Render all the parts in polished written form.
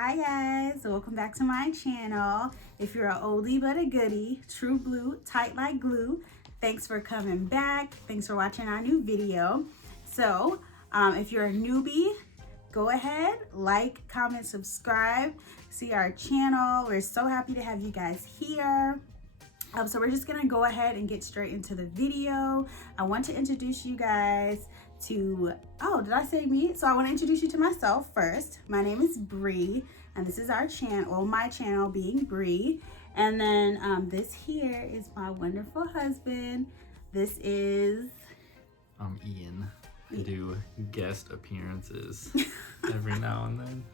Hi guys, welcome back to my channel. If you're an oldie but a goodie, true blue, tight like glue, thanks for coming back. Thanks for watching our new video. So if you're a newbie, go ahead, like, comment, subscribe, see our channel. We're so happy to have you guys here. So we're just gonna go ahead and get straight into the video. I want to introduce you guys to, did I say me? So I want to introduce you to myself first. My name is Bree, and this is our channel, well, my channel being Bree. And then this here is my wonderful husband. This is... I'm Ian. I do guest appearances every now and then.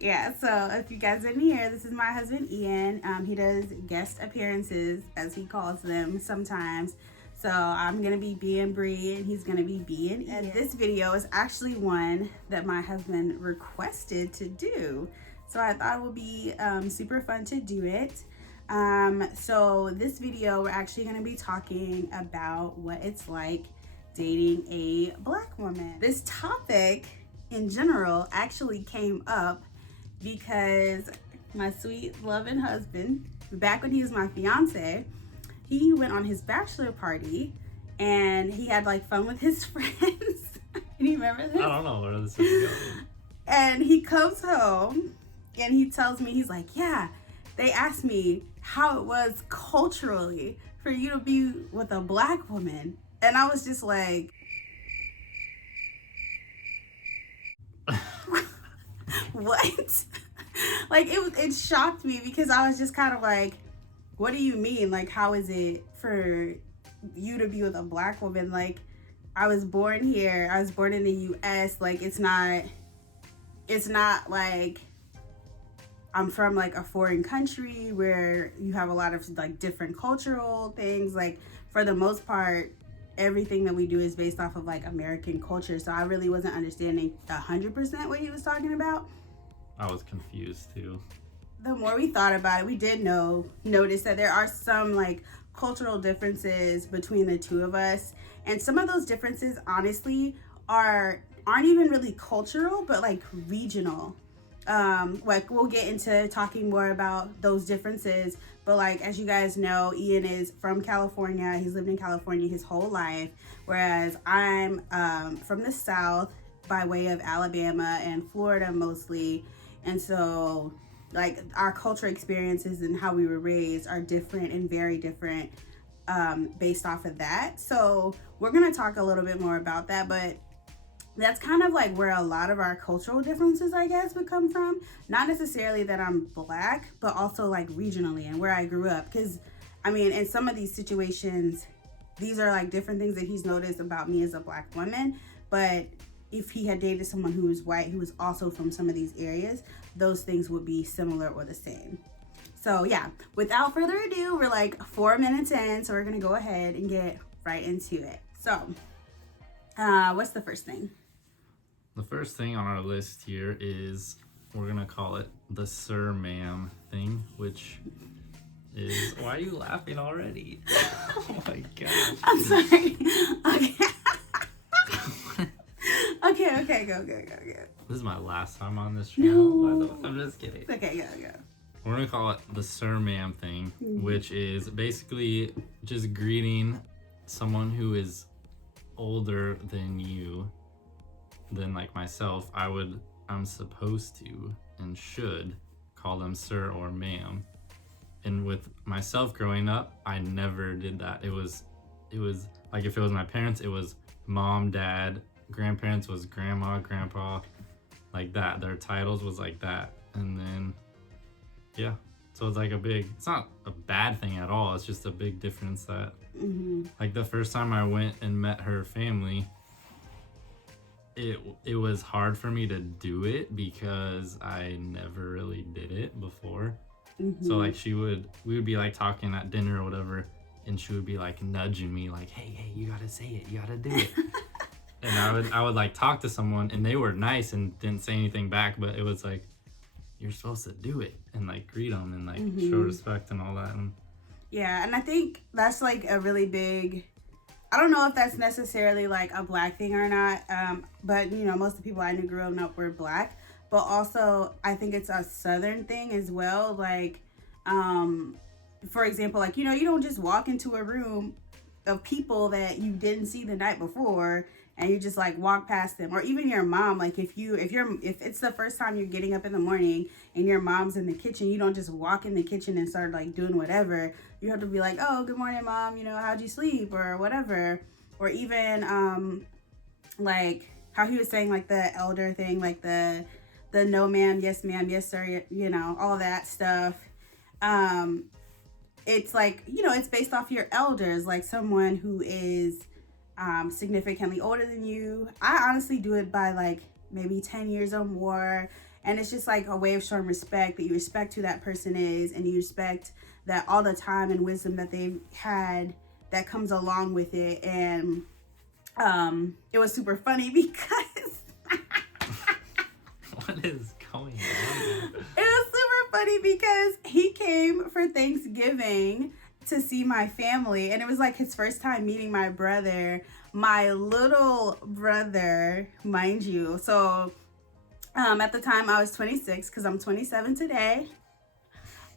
Yeah, so if you guys didn't hear, this is my husband Ian. He does guest appearances, as he calls them sometimes. So I'm gonna be being Bree and he's gonna be being Ian. And this video is actually one that my husband requested to do. So I thought it would be super fun to do it. So this video, we're actually gonna be talking about what it's like dating a Black woman. This topic in general actually came up because my sweet loving husband, back when he was my fiance, he went on his bachelor party and he had like fun with his friends. Can you remember this? I don't know where this is going. And he comes home and he tells me, he's like, yeah, they asked me how it was culturally for you to be with a Black woman. And I was just like, what? Like it shocked me because I was just kind of like, what do you mean? Like, how is it for you to be with a Black woman? Like, I was born here. I was born in the US. Like, it's not like I'm from like a foreign country where you have a lot of like different cultural things. Like, for the most part, everything that we do is based off of like American culture. So I really wasn't understanding 100% what he was talking about. I was confused too. The more we thought about it, we did notice that there are some like cultural differences between the two of us. And some of those differences honestly aren't even really cultural, but like regional. Like we'll get into talking more about those differences, but like as you guys know, Ian is from California. He's lived in California his whole life, whereas I'm from the South by way of Alabama and Florida mostly. And so like our cultural experiences and how we were raised are different and very different based off of that. So we're gonna talk a little bit more about that, but that's kind of like where a lot of our cultural differences, I guess, would come from. Not necessarily that I'm Black, but also like regionally and where I grew up. Because I mean, in some of these situations, these are like different things that he's noticed about me as a Black woman. But if he had dated someone who was white, who was also from some of these areas, those things would be similar or the same. So yeah, without further ado, we're like 4 minutes in, so we're gonna go ahead and get right into it. So, what's the first thing? The first thing on our list here is, we're gonna call it the sir ma'am thing, which is, why are you laughing already? Oh my god. I'm sorry. Okay, go. This is my last time on this channel, by the way. I'm just kidding. Okay, go. We're gonna call it the sir ma'am thing, which is basically just greeting someone who is older than you, than like myself. I'm supposed to and should call them sir or ma'am. And with myself growing up, I never did that. It was like, if it was my parents, it was mom, dad. Grandparents was grandma, grandpa, like that. Their titles was like that. And then yeah, so it's like it's not a bad thing at all. It's just a big difference that like the first time I went and met her family, it was hard for me to do it because I never really did it before. So like we would be like talking at dinner or whatever, and she would be like nudging me like, hey, you gotta say it, you gotta do it. And I would like talk to someone and they were nice and didn't say anything back, but it was like, you're supposed to do it and like greet them and like show respect and all that. And yeah, and I think that's like a really big, I don't know if that's necessarily like a Black thing or not, but you know, most of the people I knew growing up were Black. But but also I think it's a Southern thing as well. Like, for example, like, you know, you don't just walk into a room of people that you didn't see the night before and you just like walk past them. Or even your mom, like if it's the first time you're getting up in the morning and your mom's in the kitchen, you don't just walk in the kitchen and start like doing whatever. You have to be like, oh, good morning, mom, you know, how'd you sleep, or whatever. Or even like how he was saying, like the elder thing, like the no ma'am, yes ma'am, yes sir, you know, all that stuff. It's like, you know, it's based off your elders, like someone who is significantly older than you. I honestly do it by like maybe 10 years or more. And it's just like a way of showing respect, that you respect who that person is, and you respect that all the time and wisdom that they've had that comes along with it. And it was super funny because What is going on? it was super funny because he came for Thanksgiving to see my family, and it was like his first time meeting my brother, my little brother, mind you. So at the time I was 26, because I'm 27 today.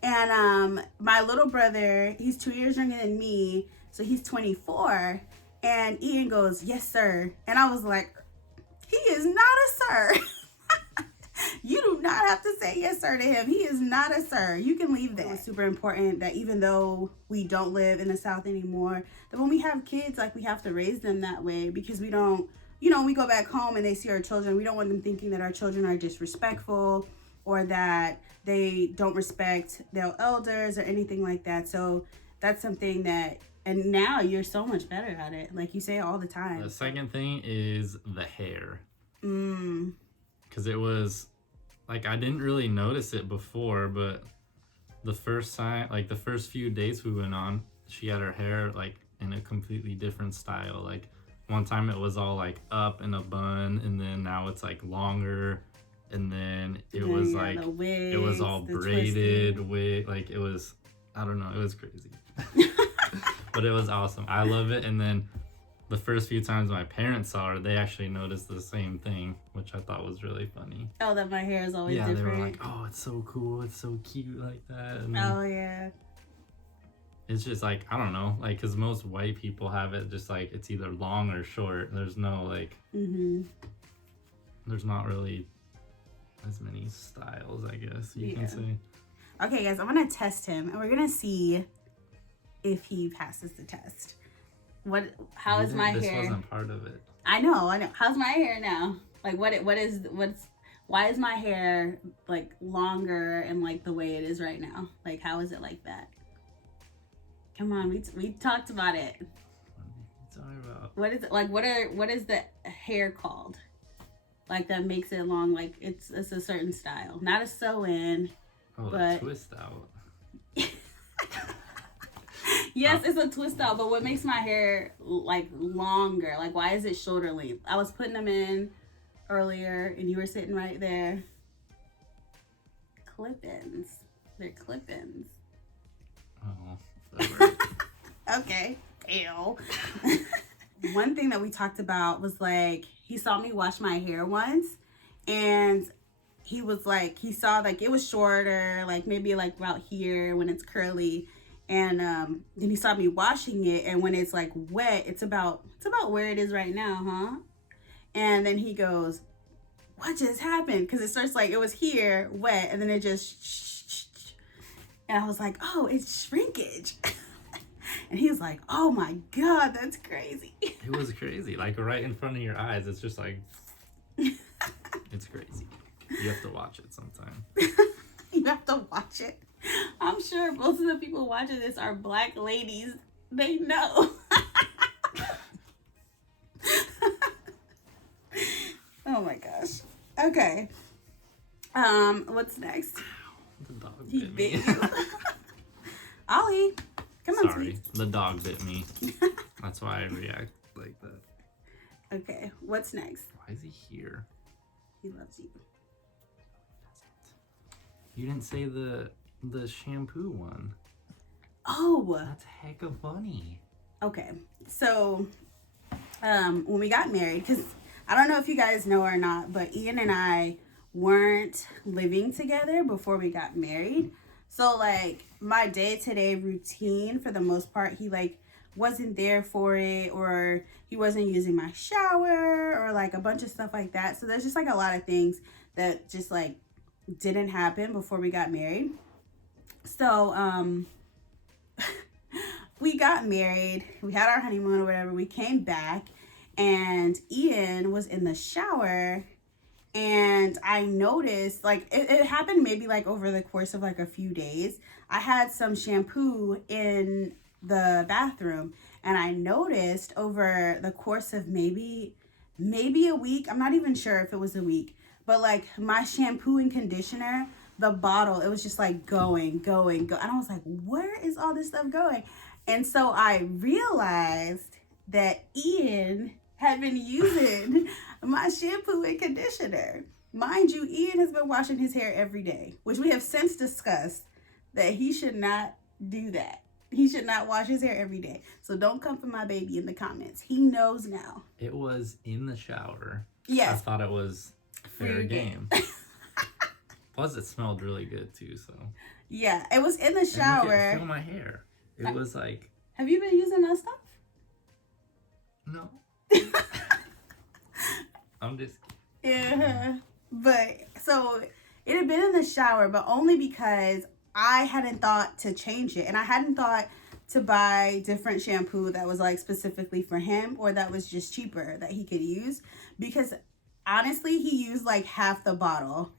And my little brother, he's 2 years younger than me, so he's 24. And Ian goes, yes sir. And I was like, he is not a sir. You do not have to say yes sir to him. He is not a sir. You can leave that. It's super important that even though we don't live in the South anymore, that when we have kids, like, we have to raise them that way, because we don't, you know, we go back home and they see our children, we don't want them thinking that our children are disrespectful or that they don't respect their elders or anything like that. So that's something that, and now you're so much better at it. Like, you say it all the time. The second thing is the hair. Mm. Because it was, like, I didn't really notice it before, but the first time, like, the first few dates we went on, she had her hair, like, in a completely different style. Like, one time it was all, like, up in a bun, and then now it's, like, longer, and then it was, like, wigs, it was all braided wig. Like, it was, I don't know, it was crazy. But it was awesome. I love it. And then the first few times my parents saw her, they actually noticed the same thing, which I thought was really funny. Oh, that my hair is always different. They were like, oh, it's so cool, it's so cute like that. And oh, yeah. It's just like, I don't know, like, because most white people have it just like, it's either long or short. There's no, like, there's not really as many styles, I guess you can say. Okay, guys, I'm going to test him, and we're going to see if he passes the test. How is my hair? This wasn't part of it. I know. How's my hair now? Like, why is my hair like longer and like the way it is right now? Like, how is it like that? Come on, we talked about it. What are you talking about? What is it like? What is the hair called? Like, that makes it long. Like, it's a certain style, not a sew-in. Oh, but a twist out. Yes, it's a twist out, but what makes my hair like longer? Like, why is it shoulder length? I was putting them in earlier and you were sitting right there. Clip-ins. They're clip-ins. Oh, Okay. Ew. One thing that we talked about was, like, he saw me wash my hair once, and he was like, he saw like it was shorter, like maybe like about here when it's curly. And then he saw me washing it, and when it's like wet, it's about where it is right now, huh? And then he goes, what just happened? Because it starts like, it was here, wet, and then it just, and I was like, oh, it's shrinkage. And he was like, oh my God, that's crazy. It was crazy. Like, right in front of your eyes, it's just like, it's crazy. You have to watch it sometime. You have to watch it. I'm sure most of the people watching this are Black ladies. They know. Oh my gosh. Okay. What's next? The dog He bit bit me. you. Ollie, come on, Sorry, sweet. the dog bit me. That's why I react like that. Okay, what's next? Why is he here? He loves you. You didn't say the shampoo one. Oh. That's heck of funny. Okay, so when we got married, because I don't know if you guys know or not, but Ian and I weren't living together before we got married. So like my day-to-day routine for the most part, he like wasn't there for it, or he wasn't using my shower, or like a bunch of stuff like that. So there's just like a lot of things that just like didn't happen before we got married. So we got married, we had our honeymoon or whatever, we came back, and Ian was in the shower, and I noticed like it happened maybe like over the course of like a few days. I had some shampoo in the bathroom, and I noticed over the course of maybe a week, I'm not even sure if it was a week, but like my shampoo and conditioner, the bottle, it was just like going, and I was like, where is all this stuff going? And so I realized that Ian had been using my shampoo and conditioner. Mind you, Ian has been washing his hair every day, which we have since discussed that he should not do that. He should not wash his hair every day. So don't come for my baby in the comments. He knows now. It was in the shower. Yes. I thought it was fair game. Plus, it smelled really good too. So. Yeah, it was in the shower. And feel my hair. It was like. Have you been using that stuff? No. I'm just. Yeah, but so it had been in the shower, but only because I hadn't thought to change it, and I hadn't thought to buy different shampoo that was like specifically for him, or that was just cheaper that he could use, because honestly he used like half the bottle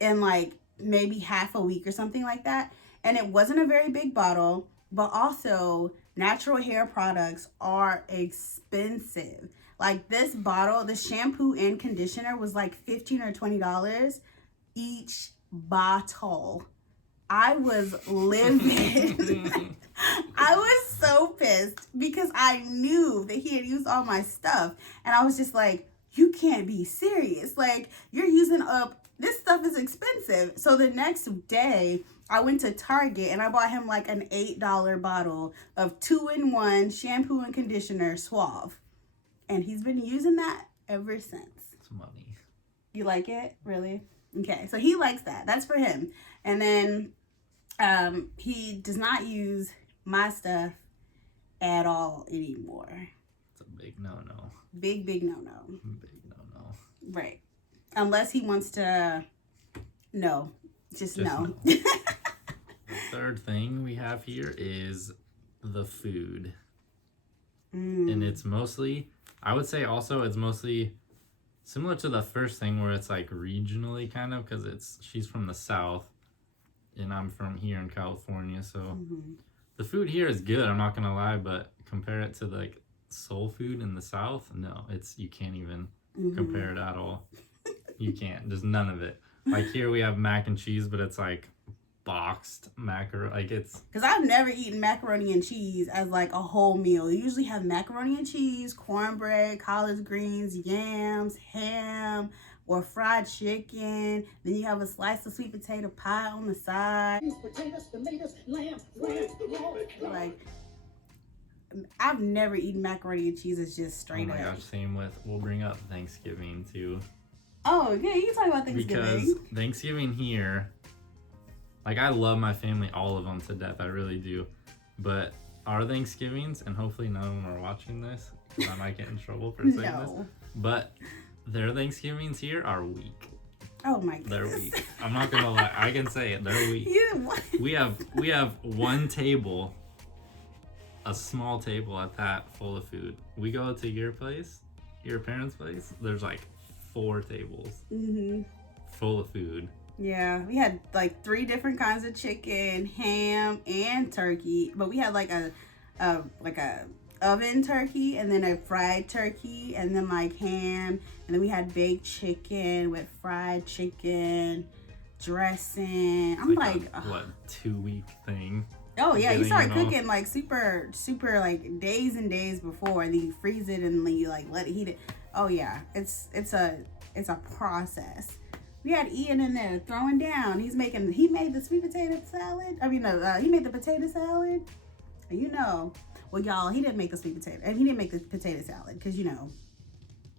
in like maybe half a week or something like that, and it wasn't a very big bottle. But also, natural hair products are expensive. Like this bottle, the shampoo and conditioner was like $15 or $20 each bottle. I was livid. I was so pissed because I knew that he had used all my stuff. And I was just like, you can't be serious. Like, you're using up, this stuff is expensive. So the next day, I went to Target and I bought him like an $8 bottle of 2-in-1 shampoo and conditioner Suave. And he's been using that ever since. It's money. You like it? Really? Okay, so he likes that. That's for him. And then he does not use my stuff at all anymore. It's a big no-no. Big no-no. Big no-no. Right. Unless he wants to, no. Just no. The third thing we have here is the food. And it's mostly, I would say also it's mostly similar to the first thing where it's like regionally kind of, because she's from the South and I'm from here in California. So the food here is good, I'm not going to lie, but compare it to like soul food in the South, no, you can't even compare it at all. You can't, just none of it. Like here we have mac and cheese, but it's like boxed macaroni. Like it's. Because I've never eaten macaroni and cheese as like a whole meal. You usually have macaroni and cheese, cornbread, collard greens, yams, ham, or fried chicken. Then you have a slice of sweet potato pie on the side. Potatoes, tomatoes, lamb, like, I've never eaten macaroni and cheese as just straight up. Oh my gosh, same with, we'll bring up Thanksgiving too. Oh, yeah, you can talk about Thanksgiving. Because Thanksgiving here, like I love my family, all of them to death, I really do. But our Thanksgivings, and hopefully none of them are watching this, because I might get in trouble for saying this. But their Thanksgivings here are weak. Oh my goodness. They're weak. I'm not gonna lie, I can say it, they're weak. We have one table, a small table at that, full of food. We go to your place, your parents' place, there's like 4 tables full of food. Yeah, we had like 3 different kinds of chicken, ham, and turkey. But we had like a oven turkey, and then a fried turkey, and then like ham, and then we had baked chicken with fried chicken dressing. I'm like what, 2-week thing? Oh yeah, you start cooking like super like days and days before, and then you freeze it and then you like let it heat it. Oh yeah, it's a process. We had Ian in there throwing down. He made the sweet potato salad. I mean, he made the potato salad. You know, well y'all, he didn't make the sweet potato, and he didn't make the potato salad because you know,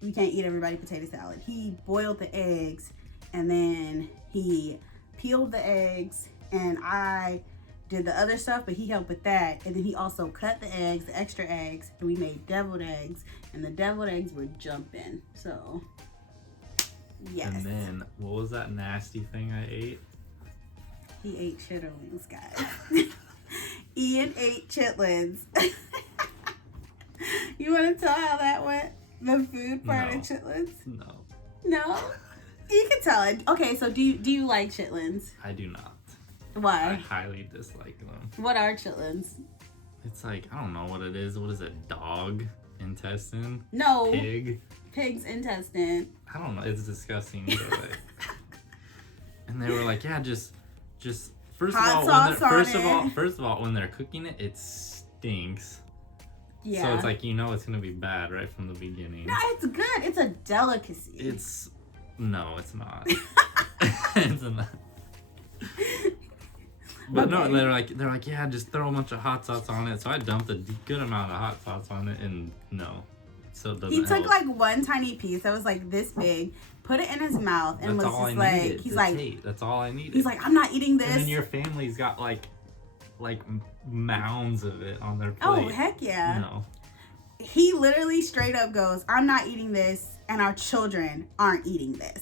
we can't eat everybody potato salad. He boiled the eggs and then he peeled the eggs, and I did the other stuff, but he helped with that. And then he also cut the eggs, the extra eggs, and we made deviled eggs, and the deviled eggs were jumping. So yes. And then what was that nasty thing I ate? He ate chitterlings, guys. Ian ate chitlins. You want to tell how that went? The food part of chitlins? No. No? You can tell it. Okay, so do you like chitlins? I do not. Why? I highly dislike them. What are chitlins? It's like, I don't know what it is. What is it? Dog intestine? No. Pig? Pig's intestine. I don't know. It's disgusting either way. And they were like, yeah, just first of all, when they're cooking it, it stinks. Yeah. So it's like, it's gonna be bad right from the beginning. No, it's good. It's a delicacy. No, it's not. It's not. But okay. No, they're like, yeah, just throw a bunch of hot sauce on it. So I dumped a good amount of hot sauce on it, and no, so it doesn't. He took help. like one tiny piece that was like this big, put it in his mouth, and That's was all just I like, needed. he's like, taste. That's all I needed. He's like, I'm not eating this. And then your family's got like mounds of it on their plate. Oh heck yeah! No. He literally straight up goes, I'm not eating this, and our children aren't eating this.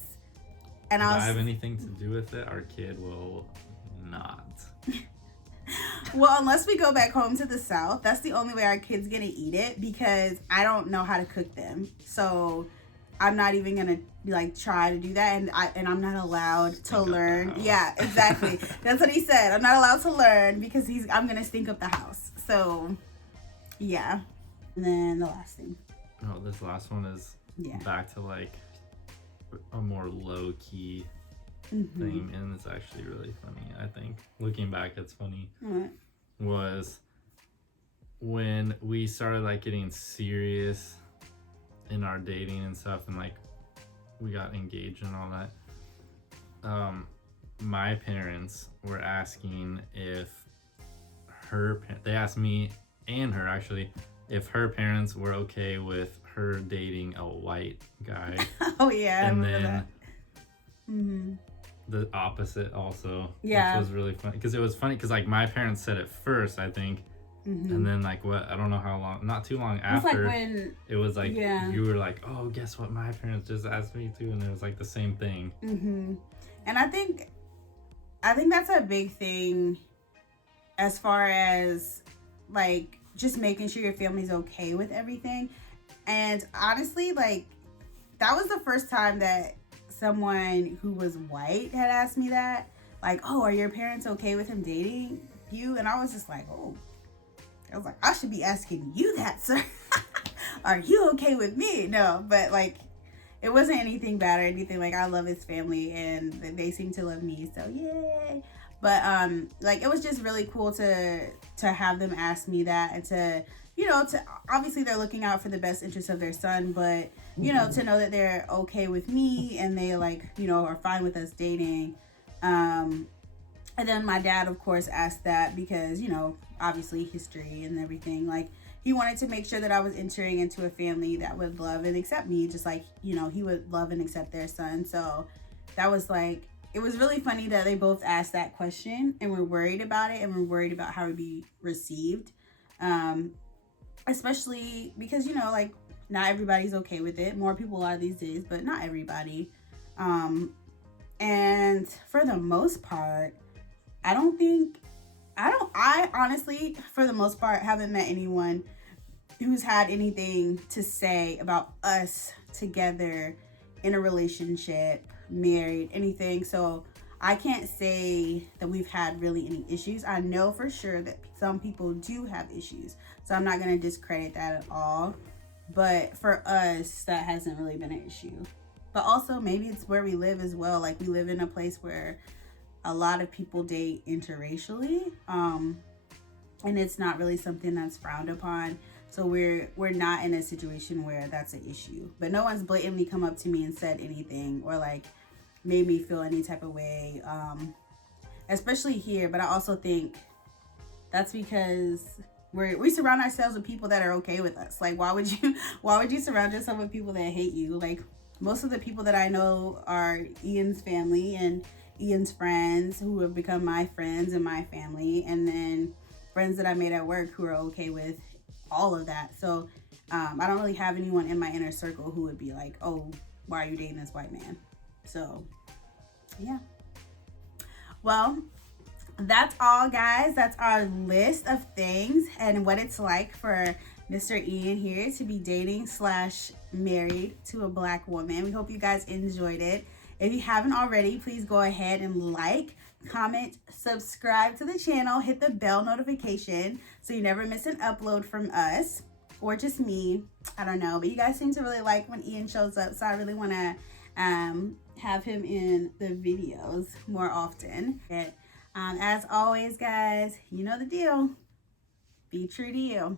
And if I have anything to do with it, our kid will not. Well, unless we go back home to the South, that's the only way our kid's gonna eat it, because I don't know how to cook them. So I'm not even gonna try to do that, and I'm not allowed to learn. Yeah, exactly. That's what he said. I'm not allowed to learn because I'm gonna stink up the house. So yeah. And then the last thing. No, this last one is back to a more low key thing, and it's actually really funny. I think looking back, it's funny. What? Was when we started getting serious in our dating and stuff, and we got engaged and all that. My parents were asking if they asked me and her actually if her parents were okay with her dating a white guy. Oh yeah, and I remember then that. The opposite also. Yeah, which was really funny because it was funny because my parents said it first, I think. And then I don't know how long, not too long after, it was you were like, oh, guess what my parents just asked me to, and it was the same thing. And I think that's a big thing as far as just making sure your family's okay with everything. And honestly, that was the first time that someone who was white had asked me that, oh, are your parents okay with him dating you? And I was just oh, I was I should be asking you that, sir. Are you okay with me? No, but it wasn't anything bad or anything. I love his family and they seem to love me, so yay. But it was just really cool to have them ask me that, and to obviously they're looking out for the best interest of their son, but to know that they're okay with me and they are fine with us dating. And then my dad, of course, asked that because, obviously history and everything. He wanted to make sure that I was entering into a family that would love and accept me, just he would love and accept their son. So that was it was really funny that they both asked that question and were worried about it, and were worried about how it would be received. Especially because, not everybody's okay with it. More people are these days, but not everybody. And for the most part, I honestly, for the most part, haven't met anyone who's had anything to say about us together in a relationship, married, anything. So I can't say that we've had really any issues. I know for sure that some people do have issues, so I'm not going to discredit that at all. But for us, that hasn't really been an issue. But also, maybe it's where we live as well. We live in a place where a lot of people date interracially, and it's not really something that's frowned upon. So we're not in a situation where that's an issue. But no one's blatantly come up to me and said anything, or made me feel any type of way, especially here. But I also think that's because we surround ourselves with people that are okay with us. Why would you surround yourself with people that hate you? most of the people that I know are Ian's family and Ian's friends who have become my friends and my family, and then friends that I made at work who are okay with all of that. So I don't really have anyone in my inner circle who would be like, oh, why are you dating this white man? So yeah. Well, that's all, guys. That's our list of things and what it's like for Mr. Ian here to be dating slash married to a black woman. We hope you guys enjoyed it. If you haven't already, please go ahead and like, comment, subscribe to the channel, hit the bell notification so you never miss an upload from us or just me. I don't know, but you guys seem to really like when Ian shows up, so I really want to have him in the videos more often. As always, guys, you know the deal. Be true to you.